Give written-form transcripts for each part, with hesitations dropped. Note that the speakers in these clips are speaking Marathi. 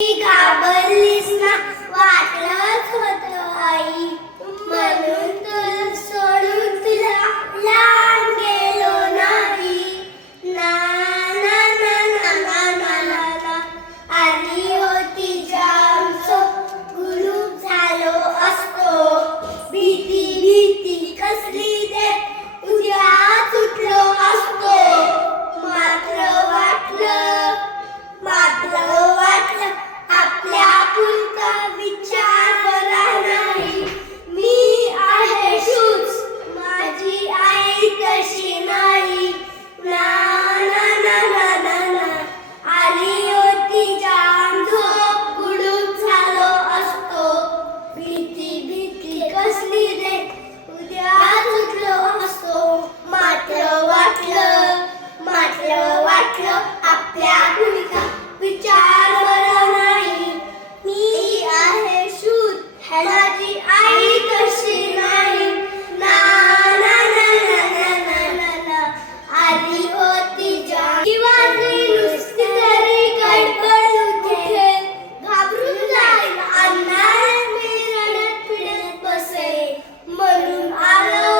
घाबरलीस ना, वाटलंच होतं आई, म्हणून तुला सोडून तुला लांब गेलो नाही. ना ना ना ना ना ना ना ना, आली होती जाम सो, गुलूप झालो असतो. भीती भीती कसली दे, तुझ्या सुटलो असतो. मात्र वाटलं आपल्या पुरता विचार बरा नाही. मी आहे शूच, माझी आई तशी नाही. ना ना ना ना ना ना, आली होती जाम झोप, गुडूप झालो असतो. भीती भीती कसली रे, उद्या सुटलो असतो. मात्र वाटलं आपल्या पुरता विचार बरा नाही. मी आहे शूद, माझी आई तशी नाही. ना ना ना ना ना ना ना ना, आली होती जाम वाजली नुसती तरी गडबड उठे. घाबरून जाईल अंधारात मी रडत फिरत बसे. म्हणून आलो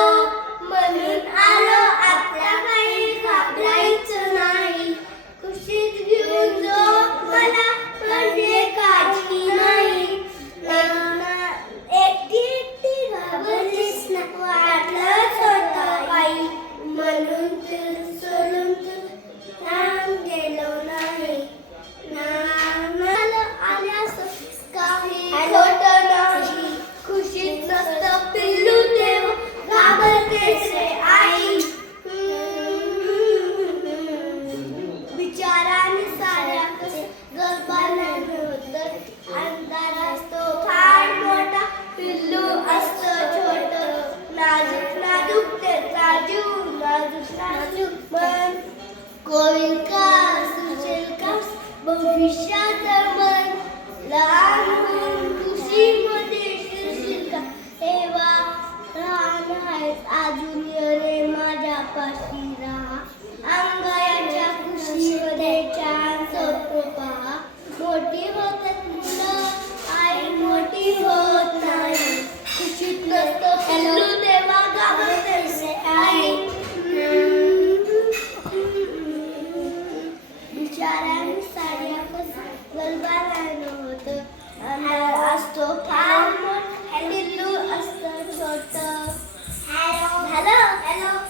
आपल्या काही घाबरायचं नाही. खुशीत घेऊन जो मला म्हणजे काळजी नाही. एकटी घाबरलीस ना, वाटलंच होतं आई, म्हणून तुला सोडून लांब गेलो नाही. आल्यास काही खोटं नाही, खुशीत नसतं पिल्लू तेव्हा घाबरतेस रे आई. विचाराने साऱ्या कसं गरबाला होतं.